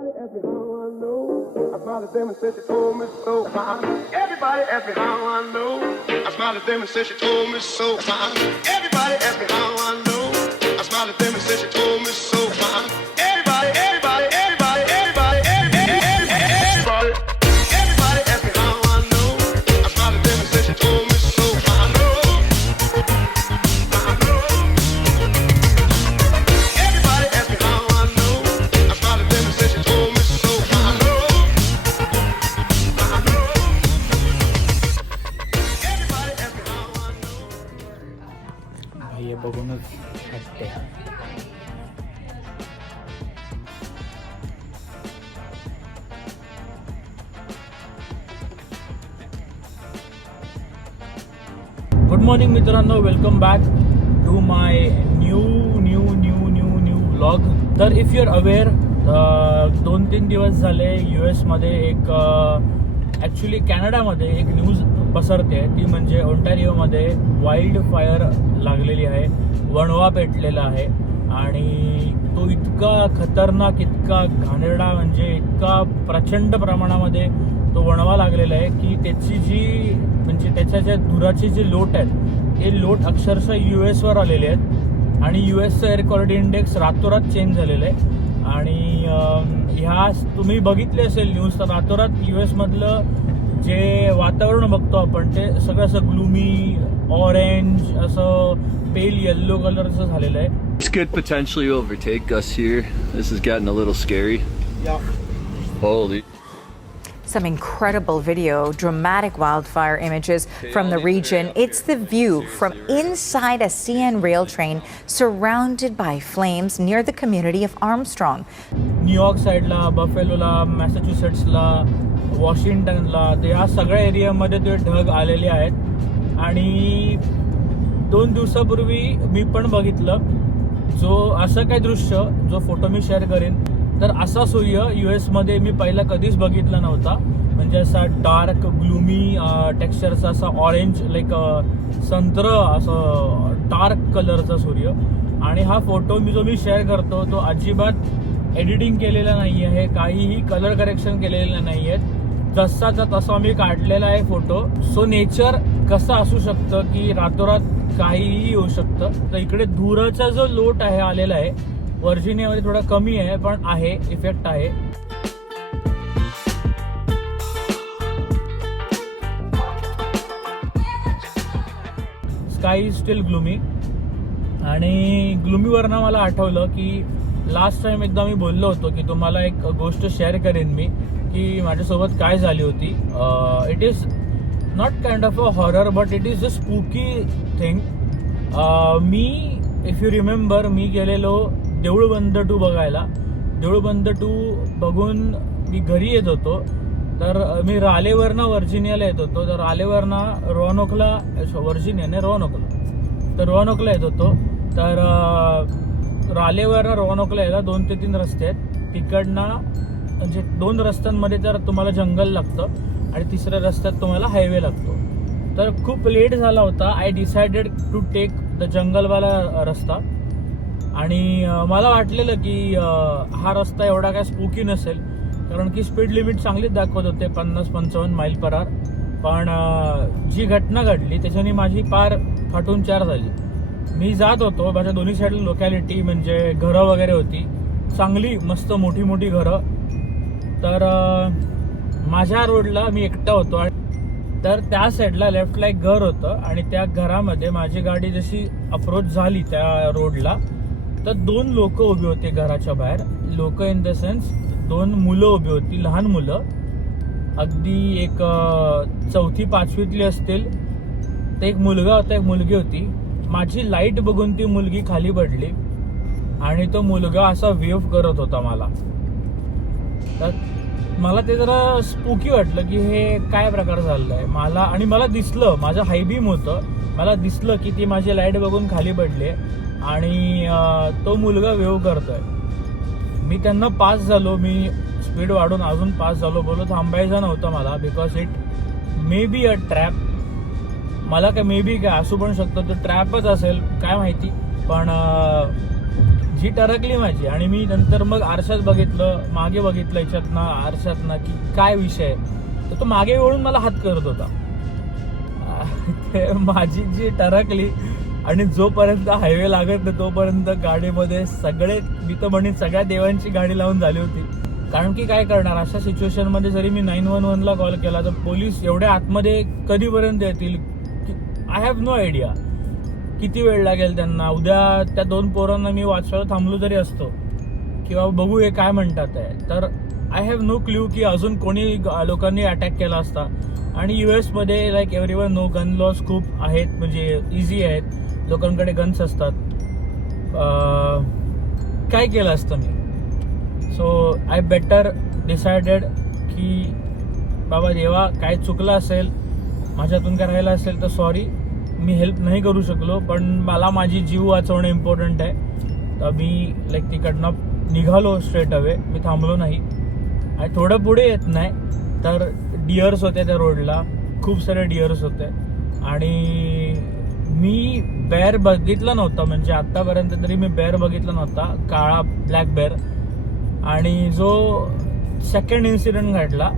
Everybody ask me how I know. I smiled at them and said she told me so. Everybody ask me how I know. I smiled at them and said she told me so. Everybody ask me how I know. I smiled at them and said she told me so. Everybody, everybody, everybody, everybody, everybody, everybody ask me how I know. I smiled at them and said she told me so. I know. Everybody ask me how I know. I smiled at them and said she told me so. I know. Everybody ask me how I know. हे बघूनच वाटते. Good morning मित्रांनो, welcome back to my new vlog. तर if you are aware, 2-3 दिवस झाले US मध्ये एक actually कॅनडामध्ये एक न्यूज पसरते. ती म्हणजे ओंटारिओमध्ये वाईल्ड फायर लागलेली आहे, वणवा पेटलेला आहे. आणि तो इतका खतरनाक, इतका घाणेरडा, म्हणजे इतका प्रचंड प्रमाणामध्ये तो वणवा लागलेला आहे की त्याची जी म्हणजे त्याच्या ज्या धुराचे जे लोट आहेत ते लोट अक्षरशः US वर आलेले आहेत. आणि USचं एअर क्वालिटी इंडेक्स रातोरात चेंज झालेलं आहे. आणि ह्या तुम्ही बघितले असेल न्यूज, तर रातोरात US मधलं जे वातावरण बघतो आपण ते सगळं असं ग्लूमी, ऑरेंज, असं पेल येल्लो कलरचं झालेलं आहे. This could potentially overtake us here. This is getting a little scary. Yeah. Holy. Some incredible video, dramatic wildfire images from the region. It's the view from inside a CN rail train surrounded by flames near the community of Armstrong. New York साईडला, बफेलोला, मॅसेच्युसेट्सला, वॉशिंग्टनला, या सगळ्या एरियामध्ये ते ढग आलेले आहेत. आणि 2 दिवसापूर्वी मी पण बघितलं जो असं काही दृश्य, जो फोटो मी शेअर करेन. तर असा सूर्य US मध्ये मी पहिला कधीच बघितला नव्हता. म्हणजे असा डार्क ग्लूमी टेक्स्चरचा, असा ऑरेंज लाईक संत्र, असं डार्क कलरचा सूर्य. आणि हा फोटो जो मी शेअर करतो तो अजिबात एडिटिंग केलेला नाही आहे, काहीही कलर करेक्शन केलेलं नाही आहे, जसाचा तसा मी काढलेला आहे फोटो. सो नेचर कसं असू शकतं की रातोरात काहीही येऊ शकतं. तर इकडे धुराचा जो लोट आहे आलेला आहे, वर्जिनियामध्ये थोडा कमी आहे पण आहे, इफेक्ट आहे. Sky is steel gloomy. आणि ग्लूमीवरनं मला आठवलं की लास्ट टाइम एकदा मी बोललो होतो की तुम्हाला एक गोष्ट शेअर करेन मी की माझ्यासोबत काय झाली होती. It is not kind of a horror but it is a spooky thing. मी इफ यू रिमेंबर, मी गेलेलो देऊळबंद 2 बघायला. देऊळबंद 2 बघून मी घरी येत होतो. तर मी रालेवरनं वर्जिनियाला येत होतो. तर रालेवरनं रोनोकला, वर्जिनियाने रोनोकला, तर रोनोकला येत होतो. तर रालेवरनं रोनोकला यायला 2 ते 3 रस्ते आहेत. तिकडनं म्हणजे 2 रस्त्यांमध्ये तर तुम्हाला जंगल लागतं आणि 3ऱ्या रस्त्यात तुम्हाला हायवे लागतो. तर खूप लेट झाला होता. I decided to take the जंगलवाला रस्ता. आणि मला वाटलेलं की हा रस्ता एवढा काय स्पूकी नसेल, कारण की स्पीड लिमिट चांगलीच दाखवत होते, 50-55 मैल पर आवर. पण जी घटना घडली त्याच्याने माझी पार फाटून 4 झाली. मी जात होतो, माझ्या दोन्ही साईडला लोकॅलिटी म्हणजे घरं वगैरे होती, चांगली मस्त मोठी मोठी घरं. तर माझ्या रोडला मी एकटा होतो. तर त्या साईडला लेफ्टला एक घर होतं आणि त्या घरामध्ये माझी गाडी जशी अप्रोच झाली त्या रोडला, तर 2 लोक उभी होते घराच्या बाहेर. लोक इन द सेन्स 2 मुलं उभी होती, लहान मुलं, अगदी एक 4वी-5वीतली असतील. तर एक मुलगा होता, एक मुलगी होती. माझी लाईट बघून ती मुलगी खाली पडली आणि तो मुलगा असा वेव्ह करत होता मला. तर मला ते जरा स्पूकी वाटलं की हे काय प्रकार झालाय मला. आणि मला दिसलं, माझं हाय बीम होतं, मला दिसलं की ती माझी लाईट बघून खाली पडली आणि तो मुलगा वेव्ह करतोय. मी त्यांना पास झालो, मी स्पीड वाढून अजून पास झालो. बोलो थांबायचं नव्हतं मला, because it may be a trap. मला काय मे बी काय असू पण शकतं, तो ट्रॅपच असेल काय माहिती. पण जी टरकली माझी. आणि मी नंतर मग आरशात बघितलं, मागे बघितलं याच्यातनं आरशातनं की काय विषय आहे. तर तो मागे वळून मला हात करत होता. माझी जी टरकली आणि जोपर्यंत हायवे लागत नाही तोपर्यंत गाडीमध्ये सगळे, मी तर म्हणेन सगळ्या देवांची गाडी लावून झाली होती. कारण की काय करणार अशा सिच्युएशनमध्ये, जरी मी 911ला कॉल केला तर पोलीस एवढ्या आतमध्ये कधीपर्यंत येतील आय हॅव नो आयडिया. किती वेळ लागेल त्यांना. उद्या त्या 2 पोरांना मी वाचवायला थांबलो तरी असतो किंवा बघू हे काय म्हणतात आहे. तर आय हॅव नो क्ल्यू की अजून कोणी लोकांनी अटॅक केला असता. आणि US मध्ये like everyone know gun laws खूप आहेत, म्हणजे इझी आहेत, लोकांकडे गन्स असतात. काय केलं असतं मी. सो आय बेटर डिसाइडेड की बाबा देवा काय चुकलं असेल, माझ्यातून काय राहिलं असेल तर सॉरी, मी हेल्प नाही करू शकलो, पण मला माझी जीव वाचवणं इम्पॉर्टंट आहे. तर मी लाईक तिकडनं निघालो स्ट्रेट अवे, मी थांबलो नाही. आणि थोडं पुढे येत नाही तर डिअर्स होते त्या रोडला, खूप सारे डिअर्स होते. आणि मी बेअर बघितला नव्हता, म्हणजे आत्तापर्यंत तरी मी बेअर बघितला नव्हता, काळा ब्लॅक बेअर. आणि जो सेकंड इन्सिडेंट घडला,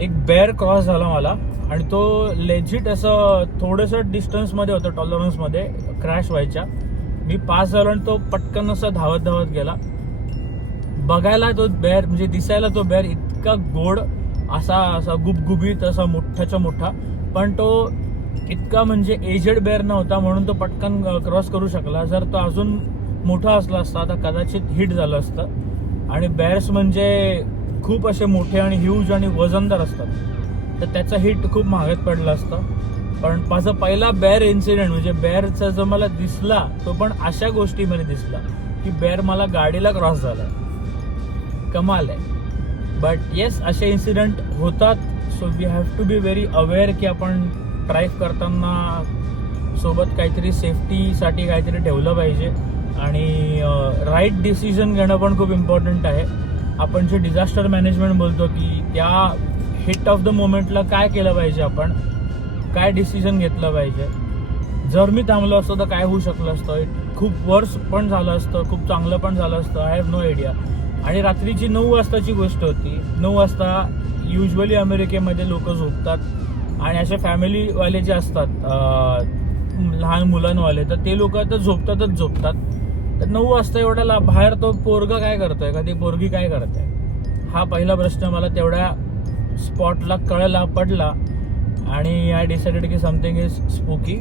एक बेअर क्रॉस झाला मला आणि तो लेजिट असं थोडंसं डिस्टन्समध्ये होतं, टॉलरन्समध्ये क्रॅश व्हायच्या. मी पास झालो आणि तो पटकन असं धावत धावत गेला. बघायला तो बेअर, म्हणजे दिसायला तो बेअर इतका गोड, असा गुबगुबीत, असा मोठाच्या मोठा, पण तो इतका म्हणजे एजेड बेअर नव्हता म्हणून तो पटकन क्रॉस करू शकला. जर तो अजून मोठा असला असता तर कदाचित हिट झालं असतं. आणि बेअर्स म्हणजे खूप असे मोठे आणि ह्यूज आणि वजनदार असतात, तर त्याचा हिट खूप महागात पडला असतं. पण माझा पहिला बेअर इन्सिडेंट, म्हणजे बेअरचा जो मला दिसला तो पण अशा गोष्टीमध्ये दिसला की बेअर मला गाडीला क्रॉस झाला. कमाल आहे. बट येस, असे इन्सिडेंट होतात. So we have to be very aware की आपण ड्राईव्ह करताना सोबत काहीतरी सेफ्टीसाठी काहीतरी ठेवलं पाहिजे. आणि राईट डिसिजन घेणं पण खूप इम्पॉर्टंट आहे. आपण जे डिझास्टर मॅनेजमेंट बोलतो की त्या हिट ऑफ द मोमेंटला काय केलं पाहिजे, आपण काय डिसिजन घेतलं पाहिजे. जर मी थांबलो असतो तर काय होऊ शकलं असतं. खूप वर्स पण झालं असतं, खूप चांगलं पण झालं असतं. I have no idea. आणि रात्रीची 9 वाजताची गोष्ट होती. 9 वाजता युजली अमेरिकेमध्ये लोक झोपतात आणि असे फॅमिलीवाले जे असतात, लहान मुलांवाले, तर ते लोक तर झोपतात. तर 9 वाजता एवढ्याला बाहेर तो पोरगा काय करतोय, कधी पोरगी काय करते, हा पहिला प्रश्न मला तेवढ्या स्पॉटला पडला. आणि आय डिसाइडेड की something is spooky,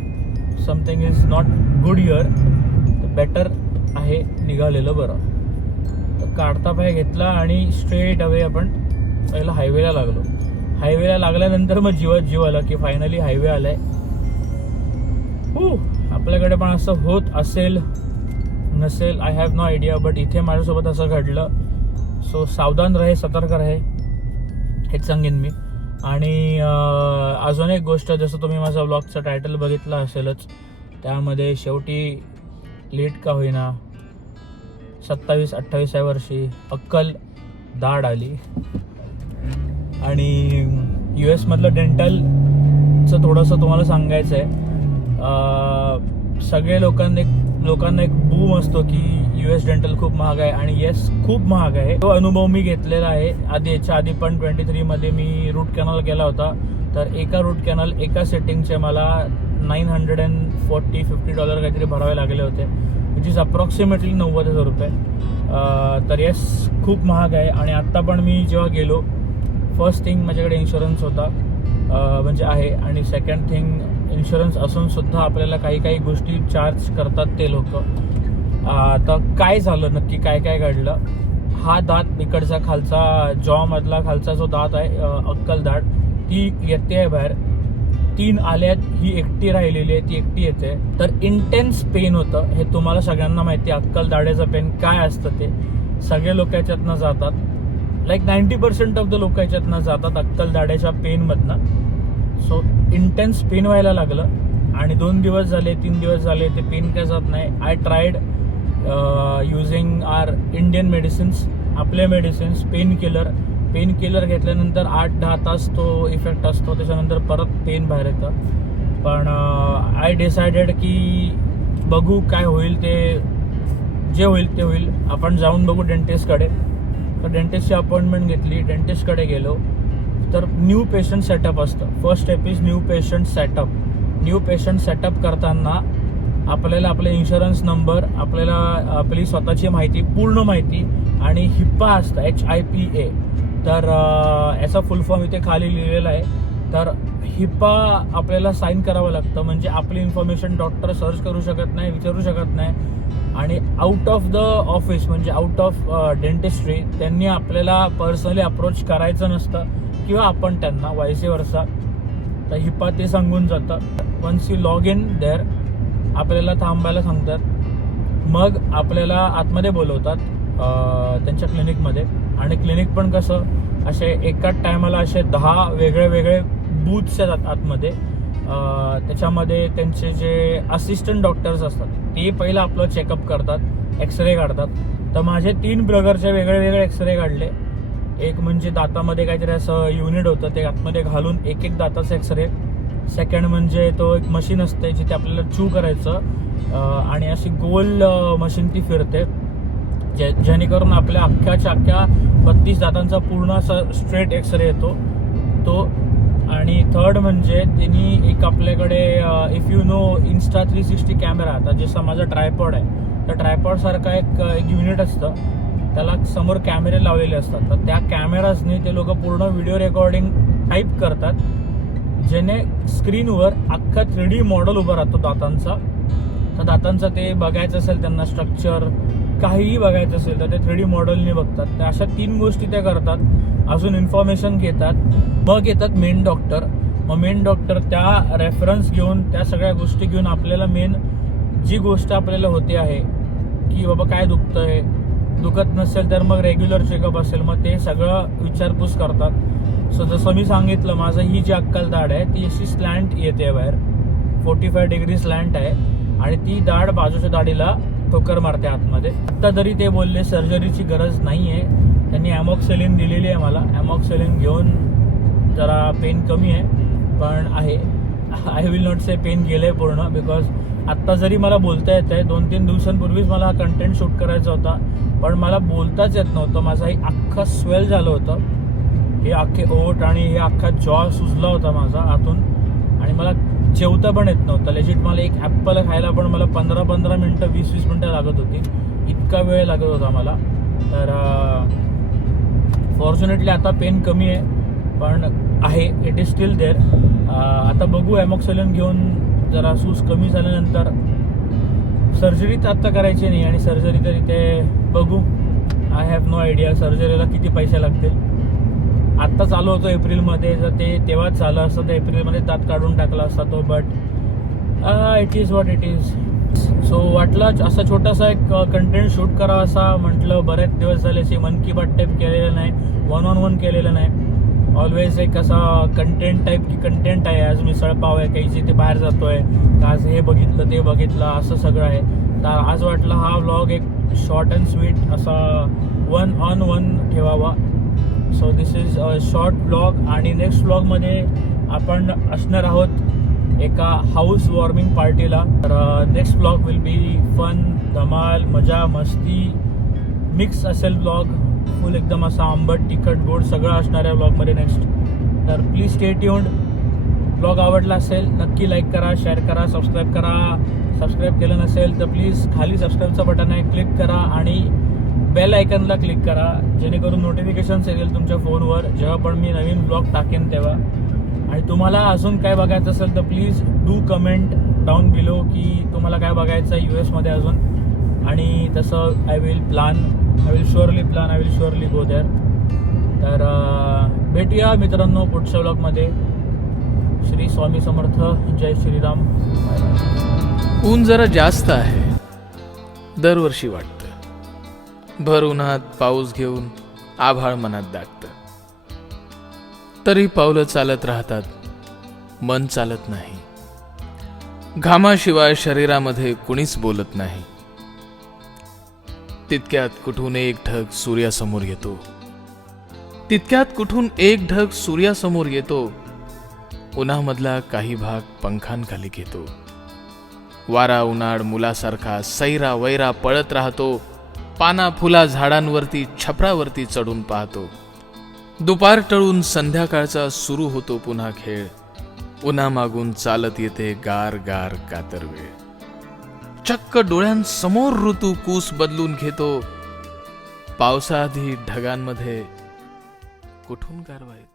something is not good here, तर बेटर आहे निघालेलं बरं. तर काढता पाय घेतला आणि स्ट्रेट अवे आपण पहिला हायवेला लागलो. हायवेला लागल्यानंतर मग जीव आला की फायनली हायवे आलाय. आपल्याकडे पण असं होत असेल नसेल, I have no idea. But इथे माझ्यासोबत असं घडलं. सो सावधान रहे, सतर्क रहे, हेच सांगेन मी. आणि अजून एक गोष्ट, जसं तुम्ही माझा ब्लॉगचा टायटल बघितला असेलच, त्यामध्ये शेवटी लेट का होईना 27-28व्या वर्षी अक्कल दाढ आली. आणि US मधलं डेंटलचं थोडंसं तुम्हाला सांगायचं आहे. सगळे लोकांना एक बूम असतो की US डेंटल खूप महाग आहे. आणि येस, खूप महाग आहे. तो अनुभव मी घेतलेला आहे. याच्या आधी पण 23 मध्ये मी रूट कॅनल केला होता. तर एका रूट कॅनल एका सेटिंगचे मला $940-50 काहीतरी भरावे लागले होते, विच इज अप्रॉक्सिमेटली 90,000 रुपये. तर येस, खूप महाग आहे. आणि आत्ता पण मी जेव्हा गेलो, फर्स्ट थिंग माझ्याकडे इन्शुरन्स होता, म्हणजे आहे. आणि सेकंड थिंग, इन्शुरन्स असून सुद्धा आपल्याला काही गोष्टी चार्ज करतात ते लोक. तर काय झालं नक्की, काय घडलं. हा दात इकडचा खालचा जॉमधला खालचा जो दात आहे, अक्कल दाढ, ती येते आहे बाहेर. 3 आल्यात, ही एकटी राहिलेली आहे, ती एकटी येते. तर इंटेन्स पेन होतं, हे तुम्हाला सगळ्यांना माहिती आहे. अक्कल दाढेचं पेन काय असतं ते सगळे लोक याच्यातनं जातात. लाईक 90% ऑफ द लोक याच्यातनं जातात अक्कल दाढेच्या पेनमधनं. सो इंटेन्स पेन व्हायला लागलं. आणि 2 दिवस झाले, 3 दिवस झाले, ते पेन काय जात नाही. I tried using our Indian medicines, आपले मेडिसिन्स, पेन किलर घेतल्यानंतर 8-10 तास तो इफेक्ट असतो, त्याच्यानंतर परत पेन बाहेर येतं. पण आय डिसाइडेड की बघू काय होईल ते, जे होईल ते होईल, आपण जाऊन बघू डेंटिस्टकडे. तर डेंटिस्टची अपॉइंटमेंट घेतली, डेंटिस्टकडे गेलो. तर न्यू पेशंट सेटअप असतं. First step is new patient setup. New patient setup करताना आपल्याला आपले इन्शुरन्स नंबर, आपल्याला आपली स्वतःची माहिती, पूर्ण माहिती आणि हिप्पा असतं, HIPA. तर याचा फुल फॉर्म इथे खाली लिहिलेला आहे. तर हिप्पा आपल्याला साईन करावं लागतं, म्हणजे आपली इन्फॉर्मेशन डॉक्टर सर्च करू शकत नाही, विचारू शकत नाही. आणि आउट ऑफ द ऑफिस म्हणजे आउट ऑफ डेंटिस्ट्री त्यांनी आपल्याला पर्सनली अप्रोच करायचं नसतं, किंवा आपण त्यांना, वायसे वर्सा. तर हिप्पा ते सांगून जातं. Once you log in there आपल्याला थांबायला सांगतात. मग आपल्याला आतमध्ये बोलवतात त्यांच्या क्लिनिकमध्ये. आणि क्लिनिक पण कसं, असे एकाच टायमाला असे 10 वेगळे वेगळे बूथ्स आहेत आतमध्ये. त्याच्यामध्ये त्यांचे जे असिस्टंट डॉक्टर्स असतात ते पहिलं आपलं चेकअप करतात, एक्सरे काढतात. तर माझे 3 प्रकारचे वेगळे वेगळे एक्सरे काढले. एक म्हणजे दातामध्ये काहीतरी असं युनिट होतं, ते आतमध्ये घालून एक एक दाताचं एक्सरे. सेकंड म्हणजे तो एक मशीन असते जिथे आपल्याला चू करायचं आणि अशी गोल मशीन ती फिरते, जेणेकरून आपल्या अख्ख्याच्या अख्ख्या 32 दातांचा पूर्ण असा स्ट्रेट एक्सरे येतो तो. आणि थर्ड म्हणजे त्यांनी एक आपल्याकडे if you know Insta 360 camera, आता जसा माझा ट्रायपॉड आहे तर ट्रायपॉडसारखा एक युनिट असतं, त्याला समोर कॅमेरे लावलेले असतात. तर त्या कॅमेराजने ते लोक पूर्ण व्हिडिओ रेकॉर्डिंग टाईप करतात, जेणे स्क्रीनवर अख्खा 3D मॉडेल उभा राहतो दातांचा. तर दातांचा ते बघायचं असेल त्यांना, स्ट्रक्चर काहीही बघायचं असेल तर ते 3D मॉडेलने बघतात. तर अशा 3 गोष्टी ते करतात. अजून इन्फॉर्मेशन घेतात. मग येतात मेन डॉक्टर. मग मेन डॉक्टर त्या रेफरन्स घेऊन, त्या सगळ्या गोष्टी घेऊन आपल्याला मेन जी गोष्ट आपल्याला होते आहे की बाबा काय दुखतंय, दुखत नसेल तर मग रेग्युलर चेकअप असेल, मग ते सगळं विचारपूस करतात. सो जसं मी सांगितलं, माझं ही जी अक्कल दाढ आहे ती अशी स्लँट येते बाहेर, 45 डिग्री स्लँट आहे. आणि ती दाढ बाजूच्या दाढीला ठोकर मारते आतमध्ये. आत्ता तरी ते बोलले सर्जरीची गरज नाही आहे. त्यांनी ॲमॉक्सिलिन दिलेली आहे मला. ॲमॉक्सिलिन घेऊन जरा पेन कमी आहे, पण आहे. I will not say pain गेलं आहे पूर्ण, बिकॉज आत्ता जरी मला बोलता येत आहे, 2-3 दिवसांपूर्वीच मला हा कंटेंट शूट करायचा होता, पण मला बोलताच येत नव्हतं. माझा हे अख्खा स्वेल झालं होतं, हे अख्खे ओठ आणि हे अख्खा जॉ सुजला होता माझा आतून. आणि मला जेवता पण येत नव्हतं. लेजिट मला एक ॲपल खायला पण मला 15-15 मिनटं, 20-20 मिनटं लागत होती, इतका वेळ लागत होता मला. तर फॉर्च्युनेटली आता पेन कमी आहे, पण आहे, इट इज स्टील देअर. आता बघू, ॲमॉक्सिलिन घेऊन जरा सूज कमी झाल्यानंतर सर्जरी तर आत्ता करायची नाही. आणि सर्जरी तरी ते बघू, आय हॅव नो आयडिया सर्जरीला किती पैसे लागतील. आत्ता चालू होतं एप्रिलमध्ये, जर ते तेव्हाच झालं असतं तर एप्रिलमध्ये दात काढून टाकला असता तो. But it is what it is. So वाटलं असा छोटासा एक कंटेंट शूट करावा, असा म्हटलं. बरेच दिवस झाले अशी मन की बात टाईप केलेलं नाही, 1-on-1 केलेलं नाही. ऑलवेज एक असा कंटेंट टाईप की कंटेंट आहे. आज मिसळपाव आहे, काही जिथे बाहेर जातोय, आज हे बघितलं ते बघितलं, असं सगळं आहे. तर आज वाटलं हा व्लॉग एक शॉर्ट अँड स्वीट असा 1-on-1 ठेवावा. So this is a short vlog. आणि नेक्स्ट व्लॉगमध्ये आपण असणार आहोत एका हाऊस वॉर्मिंग पार्टीला. तर next vlog will be fun, धमाल, मजा मस्ती मिक्स असेल व्लॉग. फुल एकदम असा आंबट, तिखट, गोड सगळं असणार आहे व्लॉगमध्ये नेक्स्ट. तर प्लीज स्टे ट्यून्ड. व्लॉग आवडला असेल नक्की लाईक करा, शेअर करा, सबस्क्राईब करा. सबस्क्राईब केलं नसेल तर प्लीज खाली सबस्क्राईबचं बटन आहे, क्लिक करा आणि बेल आयकनला क्लिक करा, जेणेकरून नोटिफिकेशन्स येतील तुमच्या फोनवर जेव्हा पण मी नवीन ब्लॉग टाकेन तेव्हा. आणि तुम्हाला अजून काय बघायचं असेल तर please do comment down below की तुम्हाला काय बघायचं आहे US मध्ये अजून. आणि तसं I will surely go there. तर भेटूया मित्रांनो पुढच्या व्लॉगमध्ये. श्री स्वामी समर्थ, जय श्रीराम. ऊन जरा जास्त आहे, दरवर्षी वाटतं. भर उन्हात पाऊस घेऊन आभाळ मनात दागतं. तरी पावलं चालत राहतात, मन चालत नाही. घामाशिवाय शरीरामध्ये कुणीच बोलत नाही. तितक्यात कुठून एक ढग सूर्यासमोर येतो. उन्हामधला काही भाग पंखांखाली घेतो. वारा उन्हाळ मुलासारखा सैरा वैरा पळत राहतो. पाना फुला झाडांवरती छपरावरती चढून पाहतो. दुपार टळून संध्याकाळचा सुरू होतो पुन्हा खेळ. उन्हामागून चालत येते गार गार कातर वेळ. चक्क डोळ्यांसमोर ऋतू कूस बदलून घेतो. पावसाआधी ढगांमध्ये कुठून गारवा येतो.